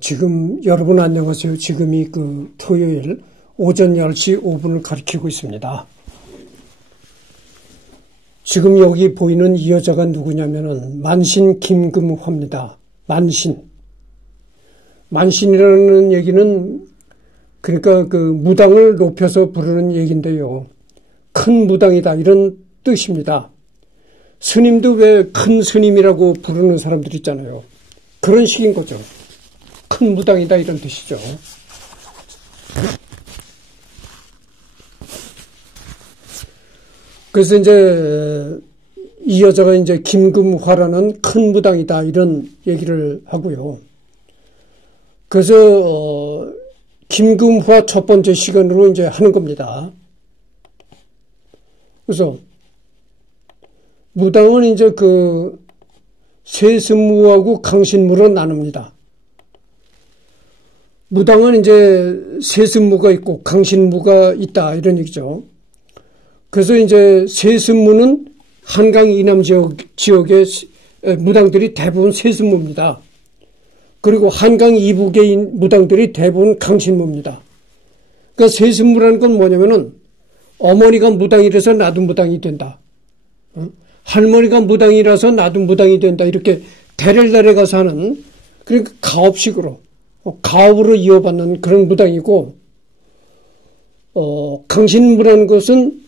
지금 여러분 안녕하세요. 지금이 토요일 오전 10시 5분을 가리키고 있습니다. 지금 여기 보이는 이 여자가 누구냐면은 만신 김금화입니다. 만신이라는 얘기는 그러니까 무당을 높여서 부르는 얘기인데요. 큰 무당이다 이런 뜻입니다. 스님도 왜 큰 스님이라고 부르는 사람들 있잖아요. 그런 식인 거죠. 큰 무당이다 이런 뜻이죠. 그래서 이제 이 여자가 이제 김금화라는 큰 무당이다 이런 얘기를 하고요. 그래서 김금화 첫 번째 시간으로 이제 하는 겁니다. 그래서 무당은 이제 세습무하고 강신무로 나눕니다. 무당은 이제 세습무가 있고 강신무가 있다 이런 얘기죠. 그래서 이제 세습무는 한강 이남 지역의 무당들이 대부분 세습무입니다. 그리고 한강 이북의 무당들이 대부분 강신무입니다. 그러니까 세습무라는 건 뭐냐면은 어머니가 무당이라서 나도 무당이 된다. 할머니가 무당이라서 나도 무당이 된다. 이렇게 대를 가서 하는 그러니까 가업식으로 가업으로 이어받는 그런 무당이고 강신무라는 것은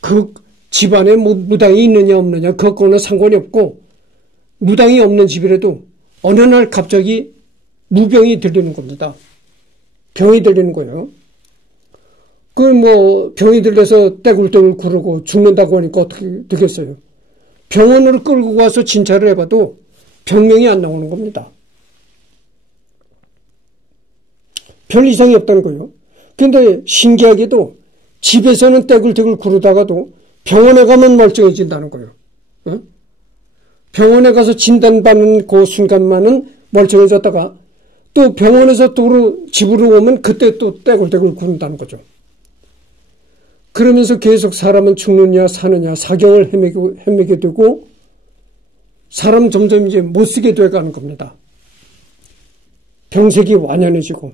그 집안에 무당이 있느냐 없느냐 그것과는 상관이 없고 무당이 없는 집이라도 어느 날 갑자기 무병이 들리는 겁니다. 병이 들리는 거예요. 병이 들려서 떼굴떼굴 구르고 죽는다고 하니까 어떻게 되겠어요? 병원으로 끌고 가서 진찰을 해봐도 병명이 안 나오는 겁니다. 별 이상이 없다는 거예요. 그런데 신기하게도 집에서는 떼굴떼굴 구르다가도 병원에 가면 멀쩡해진다는 거예요. 병원에 가서 진단받는 그 순간만은 멀쩡해졌다가 또 병원에서 집으로 오면 그때 또 떼굴떼굴 구른다는 거죠. 그러면서 계속 사람은 죽느냐 사느냐 사경을 헤매게 되고 사람 점점 이제 못 쓰게 돼가는 겁니다. 병색이 완연해지고.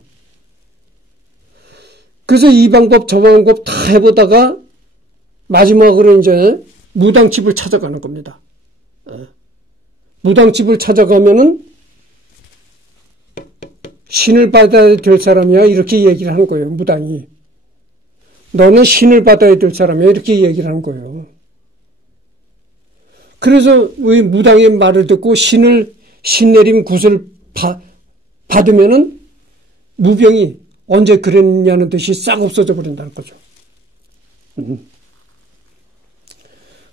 그래서 이 방법 저 방법 다 해보다가 마지막으로 이제 무당집을 찾아가는 겁니다. 무당집을 찾아가면은 신을 받아야 될 사람이야 이렇게 얘기를 하는 거예요. 무당이. 너는 신을 받아야 될 사람이야 이렇게 얘기를 하는 거예요. 그래서 왜 무당의 말을 듣고 신내림 굿을 받으면은 무병이 언제 그랬냐는 듯이 싹 없어져 버린다는 거죠.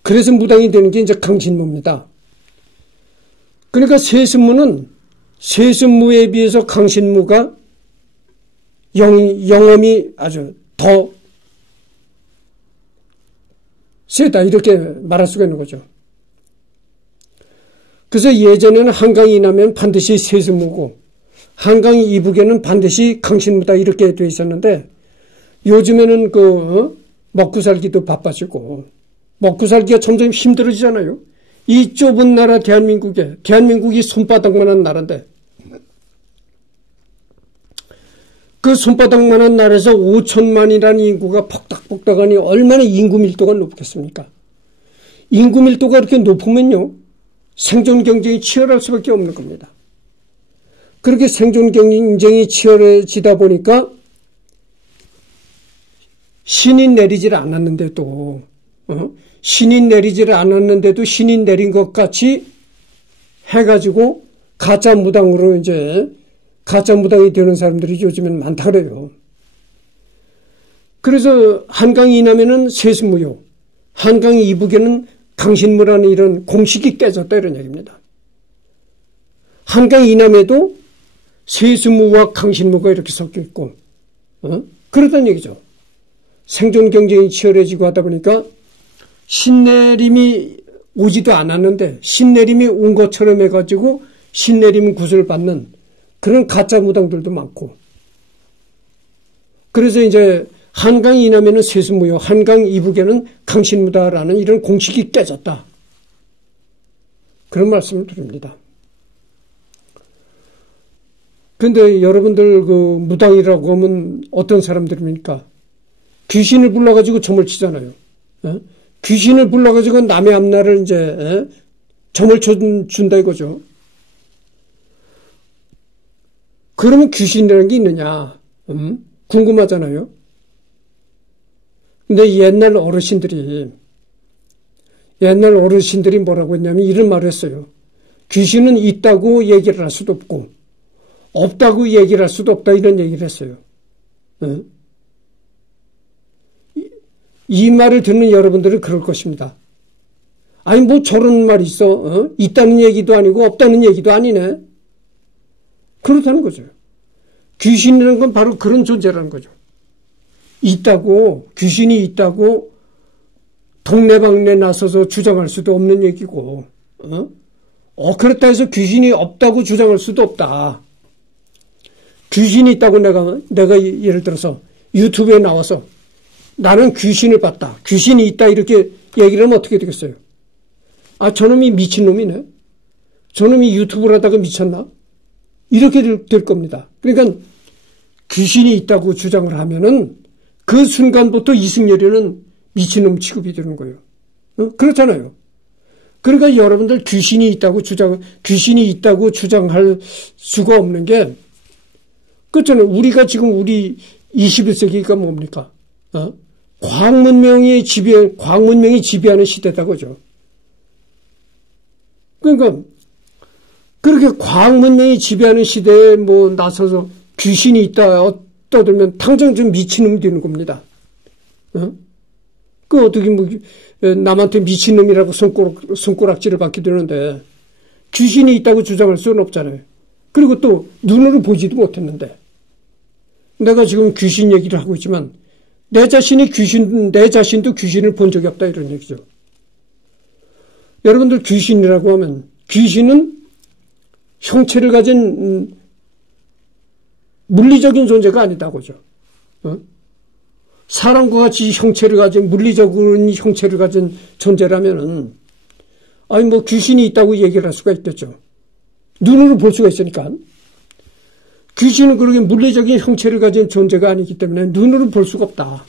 그래서 무당이 되는 게 이제 강신무입니다. 그러니까 세습무는 세습무에 비해서 강신무가 영험이 아주 더 세다 이렇게 말할 수가 있는 거죠. 그래서 예전에는 한강 이남에는 반드시 세습무고 한강 이북에는 반드시 강신무다 이렇게 돼 있었는데 요즘에는 먹고 살기도 바빠지고 먹고 살기가 점점 힘들어지잖아요. 이 좁은 나라 대한민국이 손바닥만한 나라인데 그 손바닥만한 나라에서 5천만이라는 인구가 폭닥폭닥하니 얼마나 인구 밀도가 높겠습니까? 인구 밀도가 이렇게 높으면요. 생존 경쟁이 치열할 수밖에 없는 겁니다. 그렇게 생존 경쟁이 치열해지다 보니까 신이 내리질 않았는데도 신이 내린 것 같이 해가지고 가짜 무당이 되는 사람들이 요즘엔 많다 그래요. 그래서 한강 이남에는 세습무요. 한강 이북에는 강신무라는 이런 공식이 깨졌다 이런 얘기입니다. 한강 이남에도 세습무와 강신무가 이렇게 섞여 있고 그렇다는 얘기죠. 생존 경쟁이 치열해지고 하다 보니까 신내림이 오지도 않았는데 신내림이 온 것처럼 해가지고 신내림 굿을 받는 그런 가짜 무당들도 많고 그래서 이제 한강 이남에는 세습무요 한강 이북에는 강신무다라는 이런 공식이 깨졌다. 그런 말씀을 드립니다. 근데 여러분들 그 무당이라고 하면 어떤 사람들입니까? 귀신을 불러가지고 점을 치잖아요. 귀신을 불러가지고 남의 앞날을 이제 점을 준다 이거죠. 그러면 귀신이라는 게 있느냐? 궁금하잖아요. 근데 옛날 어르신들이 뭐라고 했냐면 이런 말을 했어요. 귀신은 있다고 얘기를 할 수도 없고 없다고 얘기를 할 수도 없다 이런 얘기를 했어요. 이 말을 듣는 여러분들은 그럴 것입니다. 아니 뭐 저런 말이 있어? 있다는 얘기도 아니고 없다는 얘기도 아니네. 그렇다는 거죠. 귀신이라는 건 바로 그런 존재라는 거죠. 귀신이 있다고 동네방네 나서서 주장할 수도 없는 얘기고, 그렇다 해서 귀신이 없다고 주장할 수도 없다. 귀신이 있다고 내가 예를 들어서 유튜브에 나와서 나는 귀신을 봤다. 귀신이 있다 이렇게 얘기를 하면 어떻게 되겠어요? 아, 저놈이 미친놈이네. 저놈이 유튜브를 하다가 미쳤나? 이렇게 될 겁니다. 그러니까 귀신이 있다고 주장을 하면은 그 순간부터 이승열이는 미친놈 취급이 되는 거예요. 그렇잖아요. 그러니까 여러분들 귀신이 있다고 주장할 수가 없는 게, 그렇잖아요. 우리가 지금 우리 21세기가 뭡니까? 과학문명이 지배하는 시대다, 그죠? 그러니까, 그렇게 과학문명이 지배하는 시대에 뭐 나서서 귀신이 있다, 떠들면 당장 좀 미친놈이 되는 겁니다. 그 어떻게 뭐 남한테 미친놈이라고 손가락질을 받게 되는데 귀신이 있다고 주장할 수는 없잖아요. 그리고 또 눈으로 보지도 못했는데 내가 지금 귀신 얘기를 하고 있지만 내 자신도 귀신을 본 적이 없다 이런 얘기죠. 여러분들 귀신이라고 하면 귀신은 형체를 가진 물리적인 존재가 아니다고죠. 사람과 같이 물리적인 형체를 가진 존재라면은, 아니, 뭐, 귀신이 있다고 얘기를 할 수가 있겠죠. 눈으로 볼 수가 있으니까. 귀신은 그렇게 물리적인 형체를 가진 존재가 아니기 때문에 눈으로 볼 수가 없다.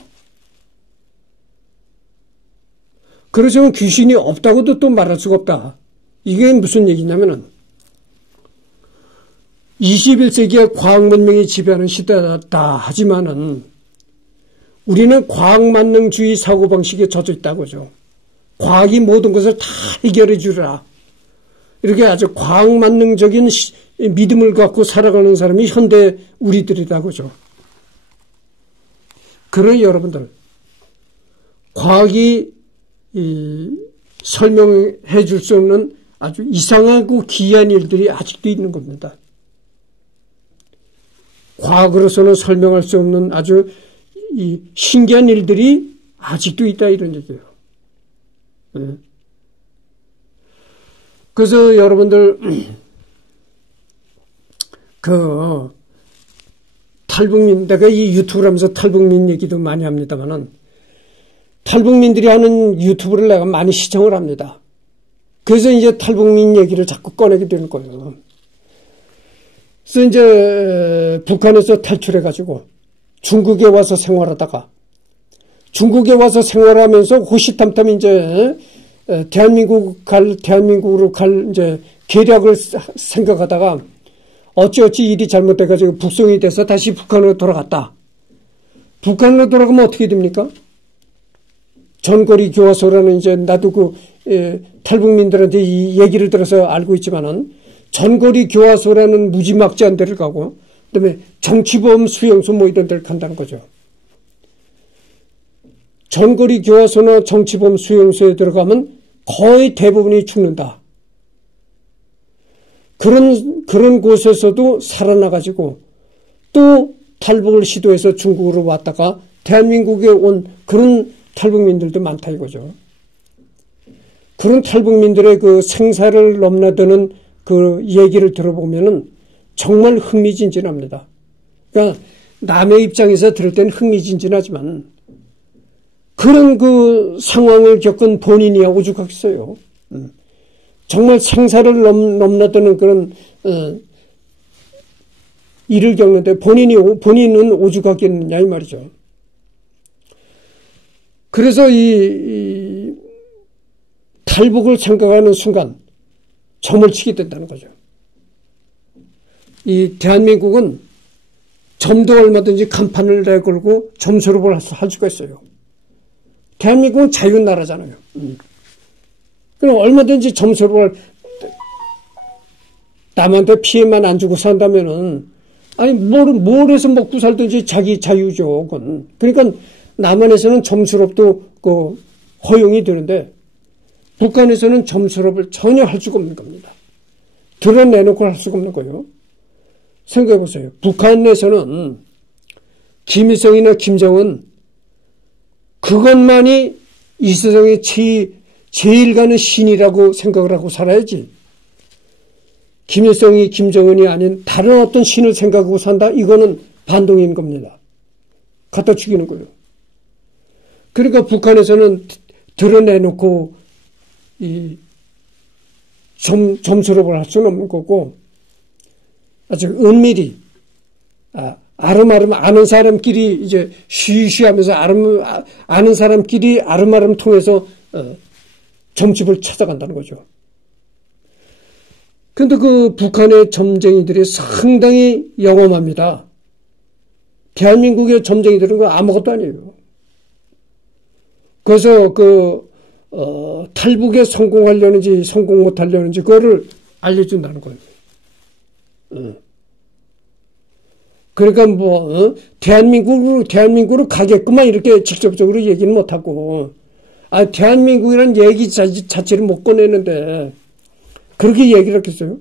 그렇지만 귀신이 없다고도 또 말할 수가 없다. 이게 무슨 얘기냐면은, 21세기의 과학문명이 지배하는 시대다 하지만은 우리는 과학만능주의 사고방식에 젖어 있다고죠. 과학이 모든 것을 다 해결해 주라. 이렇게 아주 과학만능적인 믿음을 갖고 살아가는 사람이 현대 우리들이라고죠. 그런 여러분들, 과학이 설명해 줄 수 없는 아주 이상하고 기이한 일들이 아직도 있는 겁니다. 과학으로서는 설명할 수 없는 아주 신기한 일들이 아직도 있다 이런 얘기예요. 그래서 여러분들 그 탈북민, 내가 이 유튜브를 하면서 탈북민 얘기도 많이 합니다만은 탈북민들이 하는 유튜브를 내가 많이 시청을 합니다. 그래서 이제 탈북민 얘기를 자꾸 꺼내게 되는 거예요. 그래서 이제 북한에서 탈출해가지고 중국에 와서 생활하다가 중국에 와서 생활하면서 호시탐탐 이제 대한민국으로 갈 이제 계략을 생각하다가 어찌어찌 일이 잘못돼가지고 북송이 돼서 다시 북한으로 돌아갔다. 북한으로 돌아가면 어떻게 됩니까? 전거리 교화소라는 이제 나도 그 탈북민들한테 이 얘기를 들어서 알고 있지만은 전거리 교화소라는 무지막지한 데를 가고 그다음에 정치범 수용소 뭐 이런 데를 간다는 거죠. 전거리 교화소나 정치범 수용소에 들어가면 거의 대부분이 죽는다. 그런 곳에서도 살아나가지고 또 탈북을 시도해서 중국으로 왔다가 대한민국에 온 그런 탈북민들도 많다 이거죠. 그런 탈북민들의 그 생사를 넘나드는 그 얘기를 들어보면은 정말 흥미진진합니다. 그러니까 남의 입장에서 들을 때는 흥미진진하지만 그런 그 상황을 겪은 본인이 오죽하겠어요. 정말 생사를 넘나드는 그런 일을 겪는데 본인은 오죽하겠느냐 이 말이죠. 그래서 이 탈북을 생각하는 순간 점을 치게 된다는 거죠. 이 대한민국은 점도 얼마든지 간판을 내걸고 점수를 할 수가 있어요. 대한민국은 자유나라잖아요. 그럼 얼마든지 점수를 남한테 피해만 안 주고 산다면은 아니 뭘 해서 먹고 살든지 자기 자유죠. 그건. 그러니까 남한에서는 점수롭도 허용이 되는데 북한에서는 점수롭을 전혀 할 수가 없는 겁니다. 드러내놓고 할 수가 없는 거예요. 생각해 보세요. 북한에서는 김일성이나 김정은 그것만이 이 세상에 제일 가는 신이라고 생각을 하고 살아야지. 김일성이 김정은이 아닌 다른 어떤 신을 생각하고 산다? 이거는 반동인 겁니다. 갖다 죽이는 거예요. 그러니까 북한에서는 드러내놓고 점수롭을 할 수는 없는 거고 아주 은밀히 아름아름 아는 사람끼리 이제 쉬쉬하면서 아는 사람끼리 아름아름 통해서 점집을 찾아간다는 거죠. 그런데 그 북한의 점쟁이들이 상당히 영험합니다. 대한민국의 점쟁이들은 아무것도 아니에요. 그래서 탈북에 성공하려는지 성공 못하려는지 그거를 알려준다는 거예요. 그러니까 대한민국으로 가게끔만 이렇게 직접적으로 얘기는 못하고, 대한민국이라는 얘기 자체를 못 꺼내는데, 그렇게 얘기를 했겠어요?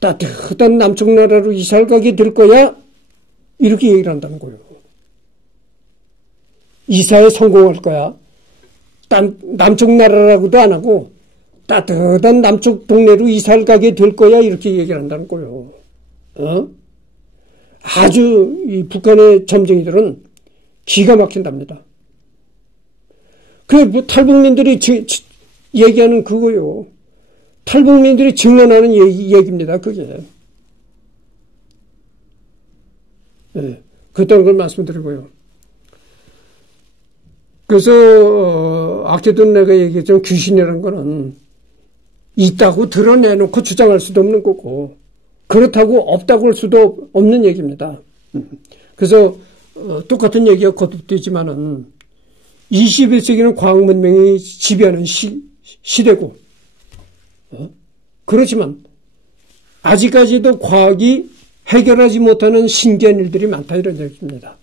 따뜻한 남쪽 나라로 이사를 가게 될 거야? 이렇게 얘기를 한다는 거예요. 이사에 성공할 거야? 남쪽 나라라고도 안 하고, 따뜻한 남쪽 동네로 이사를 가게 될 거야? 이렇게 얘기를 한다는 거예요. 아주 이 북한의 점쟁이들은 기가 막힌답니다. 탈북민들이 얘기하는 그거요. 탈북민들이 증언하는 얘기입니다. 그게. 네, 그랬다는 걸 말씀드리고요. 그래서 아까도 내가 얘기했지만 귀신이라는 거는 있다고 드러내놓고 주장할 수도 없는 거고 그렇다고 없다고 할 수도 없는 얘기입니다. 그래서 똑같은 얘기가 거듭되지만은 21세기는 과학문명이 지배하는 시대고 그렇지만 아직까지도 과학이 해결하지 못하는 신기한 일들이 많다 이런 얘기입니다.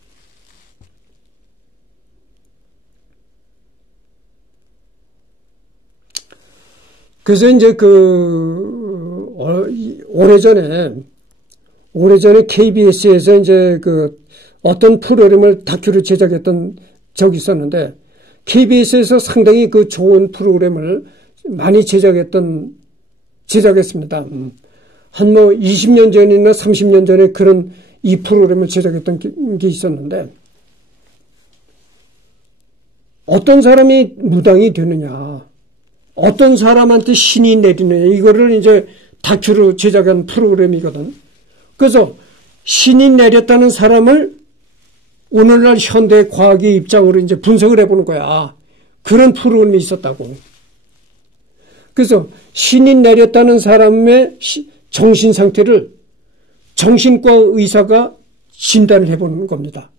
그래서 이제 오래전에 KBS에서 이제 어떤 프로그램을 다큐를 제작했던 적이 있었는데, KBS에서 상당히 좋은 프로그램을 많이 제작했습니다. 한 20년 전이나 30년 전에 이 프로그램을 제작했던 게 있었는데, 어떤 사람이 무당이 되느냐, 어떤 사람한테 신이 내리느냐, 이거를 이제 다큐로 제작한 프로그램이거든. 그래서 신이 내렸다는 사람을 오늘날 현대 과학의 입장으로 이제 분석을 해보는 거야. 그런 프로그램이 있었다고. 그래서 신이 내렸다는 사람의 정신 상태를 정신과 의사가 진단을 해보는 겁니다.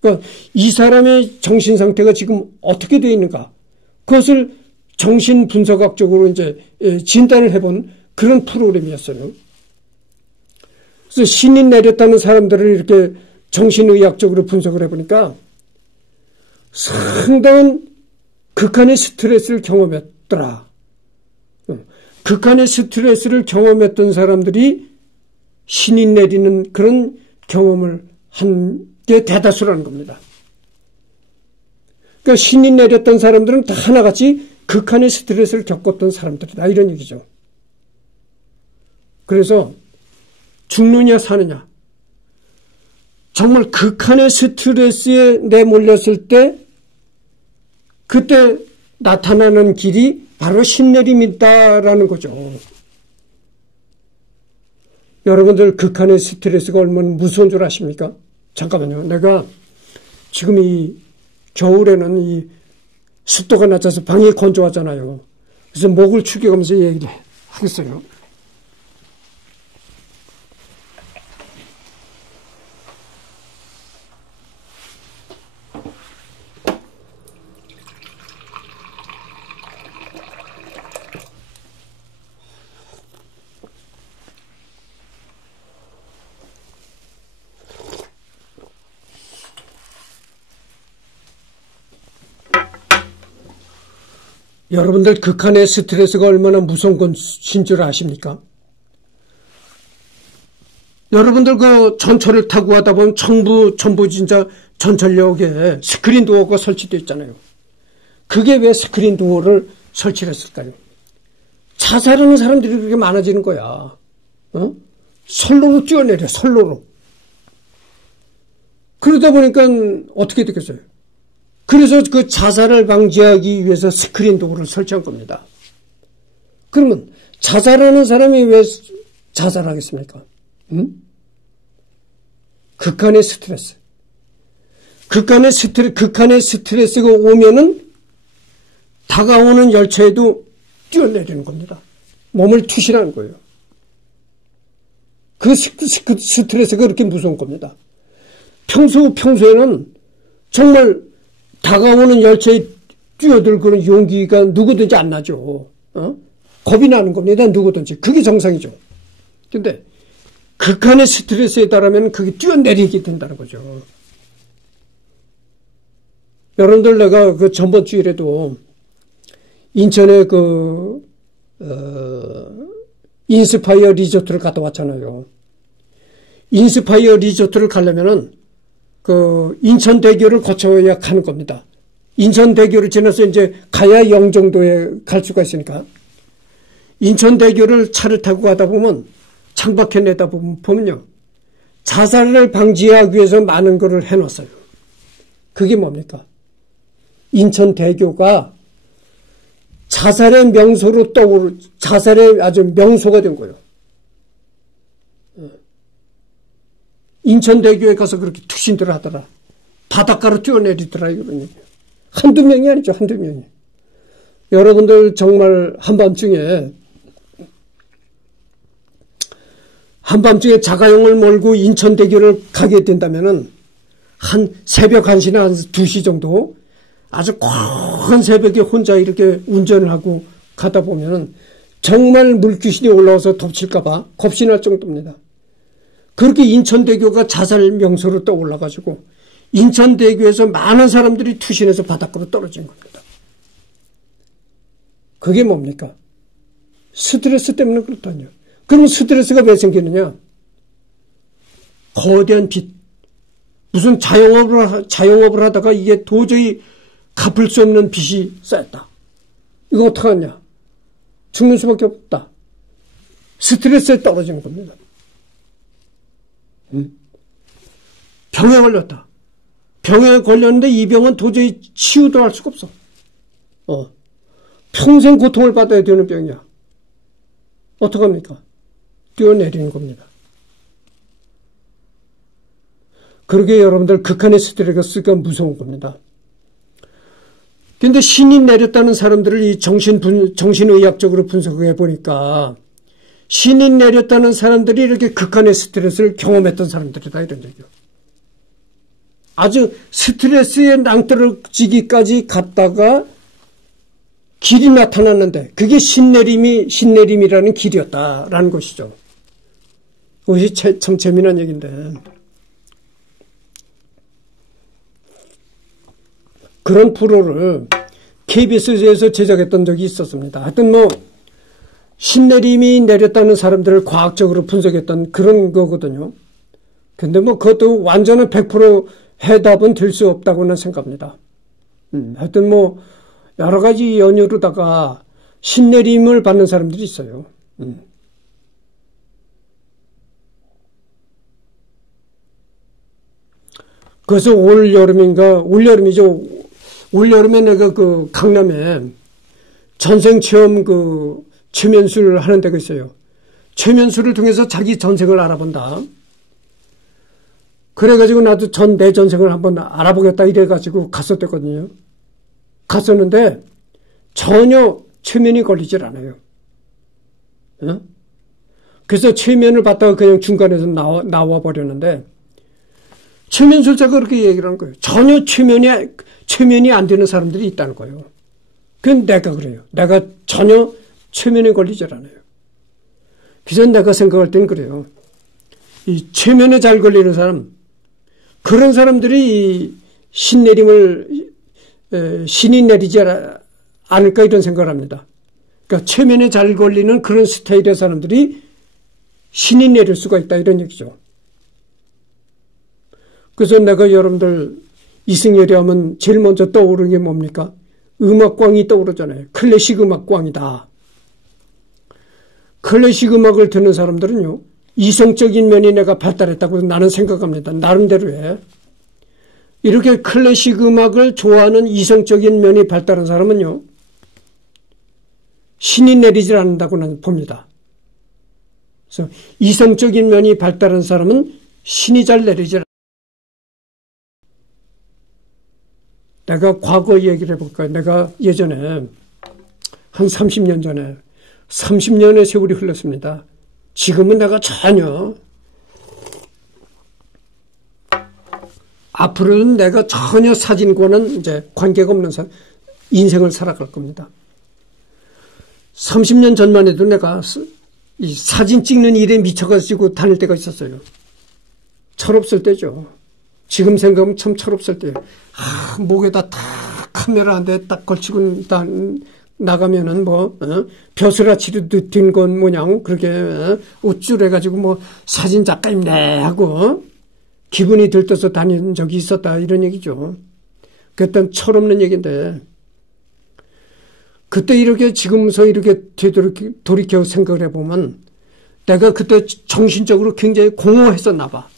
그러니까 이 사람의 정신 상태가 지금 어떻게 되어 있는가, 그것을 정신 분석학적으로 이제 진단을 해본 그런 프로그램이었어요. 그래서 신이 내렸다는 사람들을 이렇게 정신의학적으로 분석을 해보니까 상당한 극한의 스트레스를 경험했더라. 극한의 스트레스를 경험했던 사람들이 신이 내리는 그런 경험을 한 게 대다수라는 겁니다. 그러니까 신이 내렸던 사람들은 다 하나같이 극한의 스트레스를 겪었던 사람들이다 이런 얘기죠. 그래서 죽느냐 사느냐, 정말 극한의 스트레스에 내몰렸을 때 그때 나타나는 길이 바로 신내림이다라는 거죠. 여러분들 극한의 스트레스가 얼마나 무서운 줄 아십니까? 잠깐만요. 내가 지금 이 겨울에는 이 습도가 낮아서 방이 건조하잖아요. 그래서 목을 축여가면서 얘기를 하겠어요. 여러분들 극한의 스트레스가 얼마나 무서운 것인 줄 아십니까? 여러분들 그 전철을 타고 가다 보면 전부 진짜 전철역에 스크린 도어가 설치되어 있잖아요. 그게 왜 스크린 도어를 설치했을까요? 자살하는 사람들이 그렇게 많아지는 거야. 선로로 뛰어내려, 선로로. 그러다 보니까 어떻게 되겠어요? 그래서 그 자살을 방지하기 위해서 스크린 도어를 설치한 겁니다. 그러면 자살하는 사람이 왜 자살하겠습니까? 극한의 스트레스. 극한의 스트레스가 오면은 다가오는 열차에도 뛰어내리는 겁니다. 몸을 투신하는 거예요. 그 스트레스가 그렇게 무서운 겁니다. 평소에는 정말 다가오는 열차에 뛰어들 그런 용기가 누구든지 안 나죠. 겁이 나는 겁니다. 누구든지. 그게 정상이죠. 근데 극한의 스트레스에 따르면 그게 뛰어내리게 된다는 거죠. 여러분들 내가 그 전번 주일에도 인천에 인스파이어 리조트를 갔다 왔잖아요. 인스파이어 리조트를 가려면은 인천대교를 거쳐야 가는 겁니다. 인천대교를 지나서 이제 가야 영종도에 갈 수가 있으니까. 인천대교를 차를 타고 가다 보면 창밖에 내다보면요. 자살을 방지하기 위해서 많은 것을 해놨어요. 그게 뭡니까? 인천대교가 자살의 명소로 자살의 아주 명소가 된 거예요. 인천대교에 가서 그렇게 투신들 하더라. 바닷가로 뛰어내리더라. 이거는 한두 명이 아니죠. 한두 명이. 여러분들 정말 한밤중에 자가용을 몰고 인천대교를 가게 된다면은 새벽 1시나 한 2시 정도 아주 큰 새벽에 혼자 이렇게 운전을 하고 가다 보면은 정말 물귀신이 올라와서 덮칠까봐 겁이 날 정도입니다. 그렇게 인천대교가 자살 명소로 떠올라가지고 인천대교에서 많은 사람들이 투신해서 바닷가로 떨어진 겁니다. 그게 뭡니까? 스트레스 때문에 그렇다뇨. 그럼 스트레스가 왜 생기느냐? 거대한 빚. 무슨 자영업을 하다가 이게 도저히 갚을 수 없는 빚이 쌓였다. 이거 어떡하냐? 죽는 수밖에 없다. 스트레스에 떨어지는 겁니다. 병에 걸렸다. 병에 걸렸는데 이 병은 도저히 치유도 할 수가 없어. 평생 고통을 받아야 되는 병이야. 어떡합니까? 뛰어내리는 겁니다. 그러게 여러분들 극한의 스트레스가 무서운 겁니다. 근데 신이 내렸다는 사람들을 이 정신의학적으로 분석해 보니까 신이 내렸다는 사람들이 이렇게 극한의 스트레스를 경험했던 사람들이다 이런 얘기요. 아주 스트레스에 낭떠러지기까지 갔다가 길이 나타났는데 그게 신내림이라는 길이었다라는 것이죠. 그것이 참 재미난 얘기인데 그런 프로를 KBS에서 제작했던 적이 있었습니다. 하여튼 신내림이 내렸다는 사람들을 과학적으로 분석했던 그런 거거든요. 근데 그것도 완전한 100% 해답은 될 수 없다고는 생각합니다. 하여튼 여러 가지 연유로다가 신내림을 받는 사람들이 있어요. 그래서 올여름에 내가 강남에 전생체험 최면술 하는 데가 있어요. 최면수를 통해서 자기 전생을 알아본다. 그래가지고 나도 내 전생을 한번 알아보겠다 이래가지고 갔었거든요. 갔었는데 전혀 최면이 걸리질 않아요. 어? 그래서 최면을 받다가 그냥 중간에서 나와 버렸는데 최면술자가 그렇게 얘기를 한 거예요. 전혀 최면이 안 되는 사람들이 있다는 거예요. 그건 내가 그래요. 내가 전혀 최면에 걸리질 않아요. 그래서 내가 생각할 땐 그래요. 이 최면에 잘 걸리는 사람, 그런 사람들이 이 신내림을 신이 내리지 않을까 이런 생각을 합니다. 그러니까 최면에 잘 걸리는 그런 스타일의 사람들이 신이 내릴 수가 있다 이런 얘기죠. 그래서 내가 여러분들 이승열이 하면 제일 먼저 떠오르는 게 뭡니까? 음악광이 떠오르잖아요. 클래식 음악광이다. 클래식 음악을 듣는 사람들은요, 이성적인 면이 내가 발달했다고 나는 생각합니다. 나름대로에. 이렇게 클래식 음악을 좋아하는 이성적인 면이 발달한 사람은요, 신이 내리질 않는다고 나는 봅니다. 그래서 이성적인 면이 발달한 사람은 신이 잘 내리질 않는다. 내가 과거 얘기를 해볼까요? 내가 예전에 한 30년 전에 30년의 세월이 흘렀습니다. 지금은 내가 전혀 앞으로는 내가 전혀 사진과는 이제 관계가 없는 인생을 살아갈 겁니다. 30년 전만 해도 내가 이 사진 찍는 일에 미쳐가지고 다닐 때가 있었어요. 철없을 때죠. 지금 생각하면 참 철없을 때예요. 목에다 딱 카메라 한 대 딱 걸치고 나가면은 벼슬아치로 든 건 모양 그렇게 우쭐해가지고 사진 작가입네 하고 기분이 들떠서 다닌 적이 있었다 이런 얘기죠. 그땐 철없는 얘기인데 그때 이렇게 지금서 이렇게 돌이켜 생각을 해보면 내가 그때 정신적으로 굉장히 공허했었나 봐.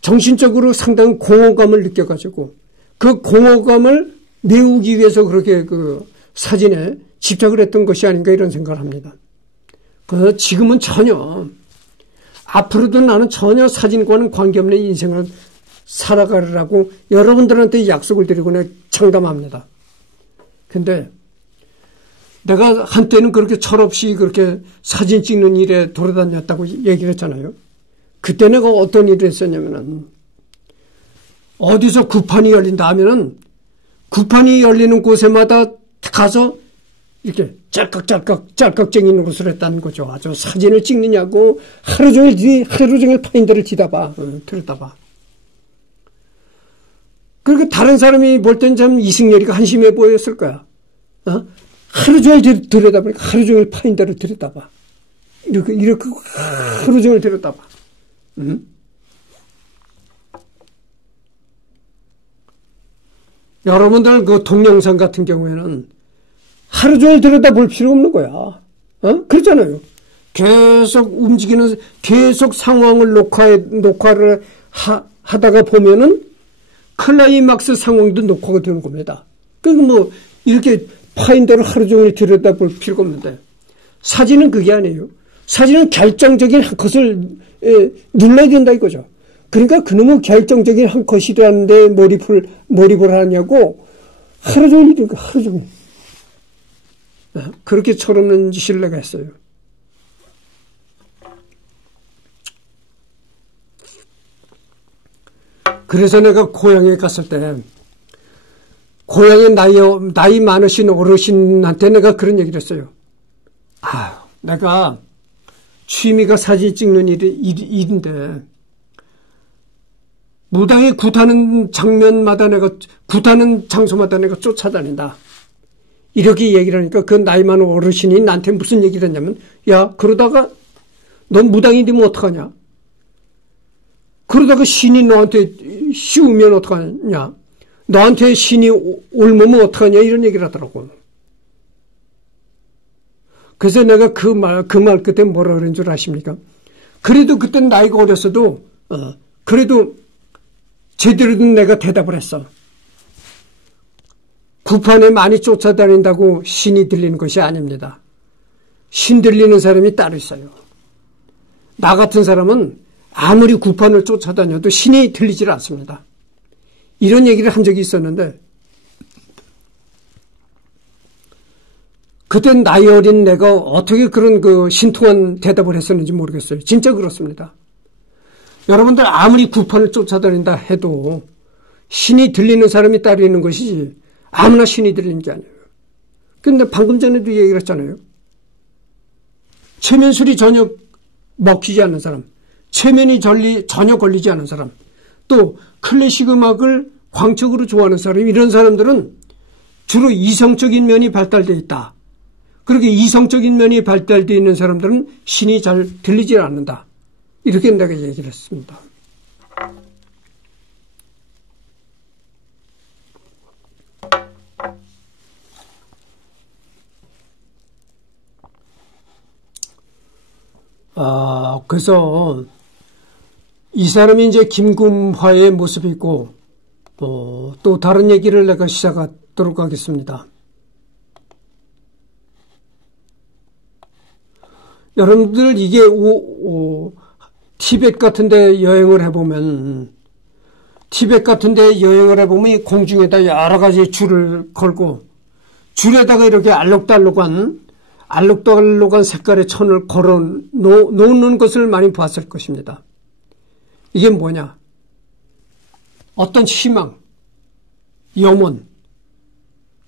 정신적으로 상당히 공허감을 느껴가지고 그 공허감을 메우기 위해서 그렇게 그 사진에 집착을 했던 것이 아닌가 이런 생각을 합니다. 그래서 지금은 전혀 앞으로도 나는 전혀 사진과는 관계없는 인생을 살아가려고 여러분들한테 약속을 드리고 내가 장담합니다. 근데 내가 한때는 그렇게 철없이 그렇게 사진 찍는 일에 돌아다녔다고 얘기를 했잖아요. 그때 내가 어떤 일을 했었냐면은 어디서 구판이 열린다 하면은 구판이 열리는 곳에마다 가서 이렇게 짤깍짤깍쟁이 노릇을 했다는 거죠. 아주 사진을 찍느냐고 하루 종일 파인더를 들여다봐. 그리고 다른 사람이 볼 땐 참 이승열이가 한심해 보였을 거야. 하루 종일 들여다보니까 하루 종일 파인더를 들여다봐. 이렇게 하루 종일 들여다봐. 여러분들 그 동영상 같은 경우에는 하루 종일 들여다볼 필요 없는 거야. 그렇잖아요. 계속 움직이는, 계속 상황을 녹화를 하다가 보면은 클라이막스 상황도 녹화가 되는 겁니다. 그러니까 이렇게 파인더를 하루 종일 들여다볼 필요가 없는데 사진은 그게 아니에요. 사진은 결정적인 한 컷을 눌러야 된다 이거죠. 그러니까 그놈은 결정적인 한 컷이라는데 몰입을 하냐고 하루 종일 하루 종일 그렇게 철없는 짓을 내가 했어요. 그래서 내가 고향에 갔을 때 고향에 나이 많으신 어르신한테 내가 그런 얘기를 했어요. 내가 취미가 사진 찍는 일인데 무당이 굿하는 굿하는 장소마다 내가 쫓아다닌다. 이렇게 얘기를 하니까 그 나이 많은 어르신이 나한테 무슨 얘기를 했냐면 야 그러다가 넌 무당이 되면 어떡하냐. 그러다가 신이 너한테 씌우면 어떡하냐. 너한테 신이 옮으면 어떡하냐 이런 얘기를 하더라고. 그래서 내가 그 말 끝에 뭐라 그런 줄 아십니까? 그래도 그때는 나이가 어렸어도 그래도 제대로 된 내가 대답을 했어. 구판에 많이 쫓아다닌다고 신이 들리는 것이 아닙니다. 신 들리는 사람이 따로 있어요. 나 같은 사람은 아무리 구판을 쫓아다녀도 신이 들리질 않습니다. 이런 얘기를 한 적이 있었는데 그땐 나이 어린 내가 어떻게 그런 그 신통한 대답을 했었는지 모르겠어요. 진짜 그렇습니다. 여러분들 아무리 구판을 쫓아다닌다 해도 신이 들리는 사람이 따로 있는 것이지 아무나 신이 들리는 게 아니에요. 근데 방금 전에도 얘기를 했잖아요. 체면술이 전혀 먹히지 않는 사람, 체면이 전혀 걸리지 않은 사람, 또 클래식 음악을 광적으로 좋아하는 사람, 이런 사람들은 주로 이성적인 면이 발달되어 있다. 그렇게 이성적인 면이 발달되어 있는 사람들은 신이 잘 들리지 않는다. 이렇게 내가 얘기를 했습니다. 그래서 이 사람이 이제 김금화의 모습이고 또 다른 얘기를 내가 시작하도록 하겠습니다. 여러분들 이게 티벳 같은 데 여행을 해보면 이 공중에다 여러 가지 줄을 걸고 줄에다가 이렇게 알록달록한 색깔의 천을 걸어 놓는 것을 많이 봤을 것입니다. 이게 뭐냐? 어떤 희망, 염원,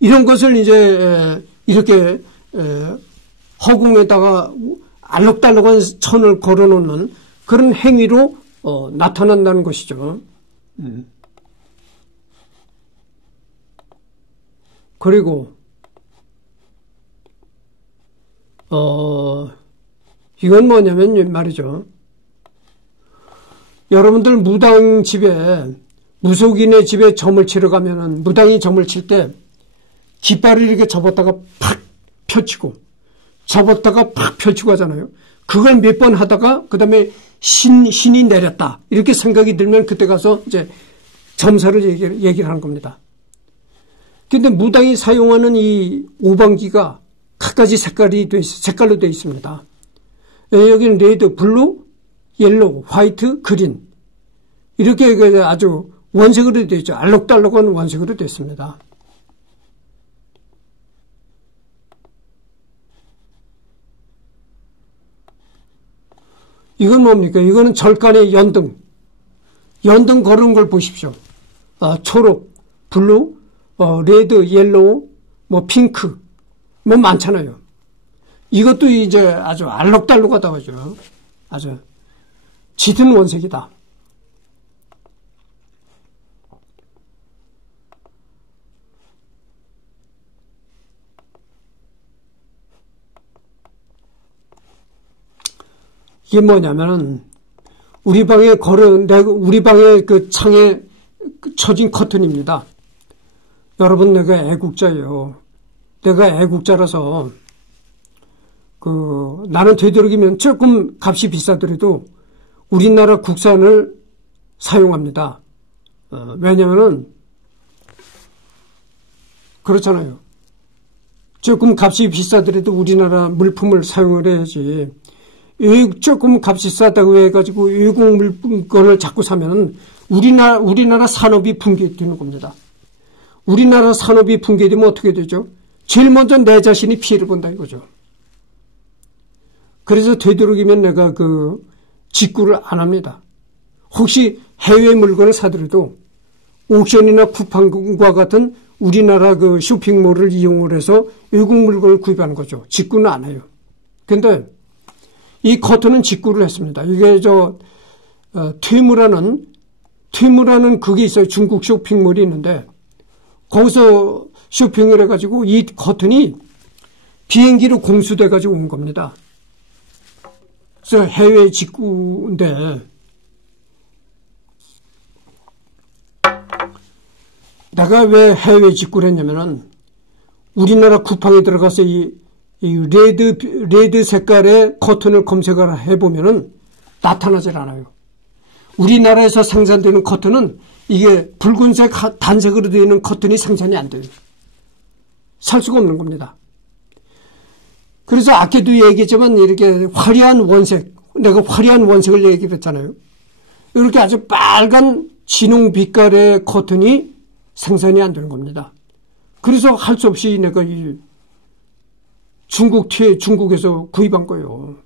이런 것을 이제 이렇게 허공에다가 알록달록한 천을 걸어 놓는 그런 행위로 나타난다는 것이죠. 그리고 이건 뭐냐면 말이죠. 여러분들 무당 집에, 무속인의 집에 점을 치러 가면은, 무당이 점을 칠 때 깃발을 이렇게 접었다가 팍 펼치고 접었다가 팍 펼치고 하잖아요. 그걸 몇 번 하다가 그 다음에 신이 내렸다 이렇게 생각이 들면 그때 가서 이제 점사를 얘기를 하는 겁니다. 근데 무당이 사용하는 이 오방기가 각가지 색깔로 되어 있습니다. 여기는 레드, 블루, 옐로우, 화이트, 그린 이렇게 아주 원색으로 되어 있죠. 알록달록한 원색으로 되어 있습니다. 이건 뭡니까? 이거는 절간의 연등 걸은 걸 보십시오. 초록, 블루, 레드, 옐로우, 핑크, 많잖아요. 이것도 이제 아주 알록달록하다고 하죠. 아주 짙은 원색이다. 이게 뭐냐면은 우리 방에 그 창에 쳐진 커튼입니다. 여러분, 내가 애국자예요. 내가 애국자라서 나는 되도록이면 조금 값이 비싸더라도 우리나라 국산을 사용합니다. 왜냐면은 그렇잖아요. 조금 값이 비싸더라도 우리나라 물품을 사용을 해야지. 조금 값이 싸다고 해가지고 외국 물건을 자꾸 사면 우리나라 산업이 붕괴되는 겁니다. 우리나라 산업이 붕괴되면 어떻게 되죠? 제일 먼저 내 자신이 피해를 본다 이거죠. 그래서 되도록이면 내가 직구를 안 합니다. 혹시 해외 물건을 사더라도 옥션이나 쿠팡과 같은 우리나라 쇼핑몰을 이용을 해서 외국 물건을 구입하는 거죠. 직구는 안 해요. 근데 이 커튼은 직구를 했습니다. 이게 퇴무라는 그게 있어요. 중국 쇼핑몰이 있는데 거기서 쇼핑을 해가지고 이 커튼이 비행기로 공수돼가지고 온 겁니다. 그래서 해외 직구인데 내가 왜 해외 직구를 했냐면은 우리나라 쿠팡에 들어가서 이 레드 색깔의 커튼을 검색을 해보면은 나타나질 않아요. 우리나라에서 생산되는 커튼은 이게 붉은색 단색으로 되어 있는 커튼이 생산이 안 돼요. 살 수가 없는 겁니다. 그래서 아까도 얘기했지만 이렇게 화려한 원색, 내가 화려한 원색을 얘기했잖아요. 이렇게 아주 빨간 진홍 빛깔의 커튼이 생산이 안 되는 겁니다. 그래서 할 수 없이 내가 중국에서 구입한 거예요.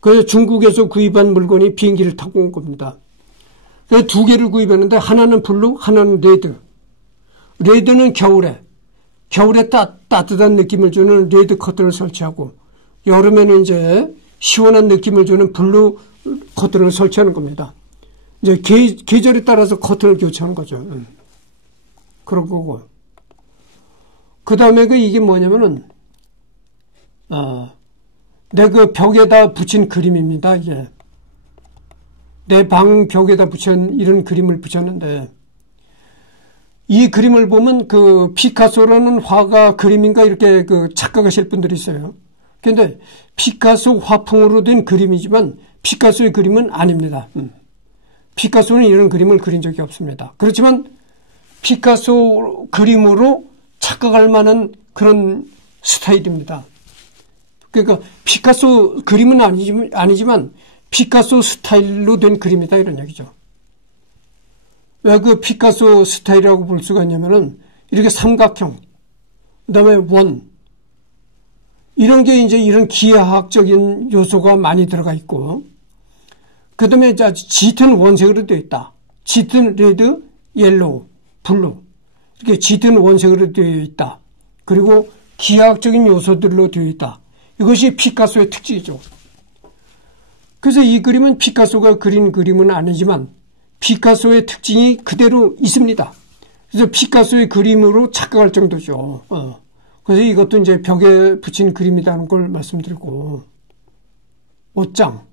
그래서 중국에서 구입한 물건이 비행기를 타고 온 겁니다. 그래서 두 개를 구입했는데 하나는 블루, 하나는 레드. 레드는 겨울에 따뜻한 느낌을 주는 레드 커튼을 설치하고 여름에는 이제 시원한 느낌을 주는 블루 커튼을 설치하는 겁니다. 이제 계절에 따라서 커튼을 교체하는 거죠. 그런 거고. 그 다음에 이게 뭐냐면은, 내 그 벽에다 붙인 그림입니다, 이게. 내 방 벽에다 이런 그림을 붙였는데, 이 그림을 보면 그 피카소라는 화가 그림인가 이렇게 착각하실 분들이 있어요. 근데 피카소 화풍으로 된 그림이지만 피카소의 그림은 아닙니다. 피카소는 이런 그림을 그린 적이 없습니다. 그렇지만 피카소 그림으로 착각할 만한 그런 스타일입니다. 그러니까 피카소 그림은 아니지만 피카소 스타일로 된 그림이다 이런 얘기죠. 왜 그 피카소 스타일이라고 볼 수가 있냐면은 이렇게 삼각형, 그 다음에 원, 이런 게 이제 이런 기하학적인 요소가 많이 들어가 있고, 그 다음에 짙은 원색으로 되어 있다. 짙은 레드, 옐로우, 블루. 이렇게 짙은 원색으로 되어 있다. 그리고 기하학적인 요소들로 되어 있다. 이것이 피카소의 특징이죠. 그래서 이 그림은 피카소가 그린 그림은 아니지만 피카소의 특징이 그대로 있습니다. 그래서 피카소의 그림으로 착각할 정도죠. 그래서 이것도 이제 벽에 붙인 그림이라는 걸 말씀드리고, 옷장.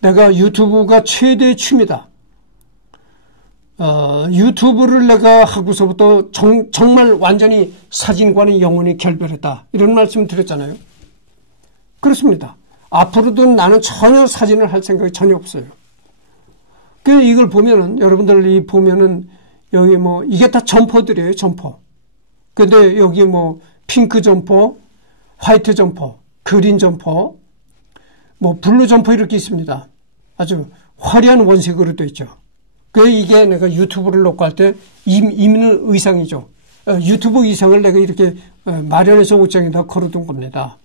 내가 유튜브가 최대의 취미다. 유튜브를 내가 하고서부터 정말 완전히 사진과는 영원히 결별했다. 이런 말씀 드렸잖아요. 그렇습니다. 앞으로도 나는 전혀 사진을 할 생각이 전혀 없어요. 그래서 이걸 보면은, 여러분들이 보면은, 여기 이게 다 점퍼들이에요, 점퍼. 근데 여기 핑크 점퍼, 화이트 점퍼, 그린 점퍼, 블루 점퍼 이렇게 있습니다. 아주 화려한 원색으로 되어 있죠. 그래서 이게 내가 유튜브를 놓고 할 때 입는 의상이죠. 유튜브 의상을 내가 이렇게 마련해서 옷장에다 걸어둔 겁니다.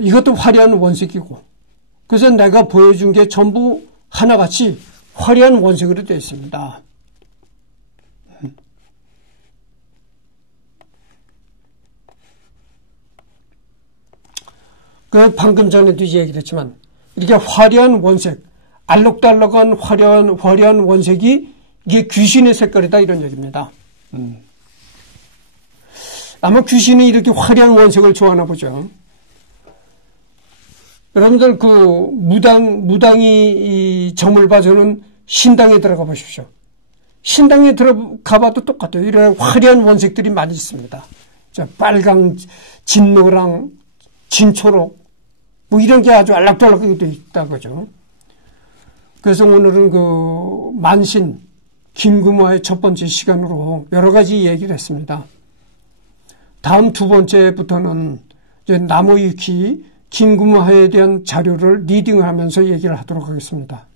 이것도 화려한 원색이고. 그래서 내가 보여준 게 전부 하나같이 화려한 원색으로 되어 있습니다. 방금 전에도 얘기를 했지만, 이렇게 화려한 원색, 알록달록한 화려한 원색이 이게 귀신의 색깔이다 이런 얘기입니다. 아마 귀신이 이렇게 화려한 원색을 좋아하나 보죠. 여러분들 무당이 점을 봐서는 신당에 들어가 보십시오. 신당에 들어가 봐도 똑같아요. 이런 화려한 원색들이 많이 있습니다. 빨강, 진노랑, 진초록, 이런 게 아주 알록달록하게 되어 있다 그죠. 그래서 오늘은 만신, 김구마의 첫 번째 시간으로 여러 가지 얘기를 했습니다. 다음 두 번째부터는 이제 나무위키, 김구마에 대한 자료를 리딩을 하면서 얘기를 하도록 하겠습니다.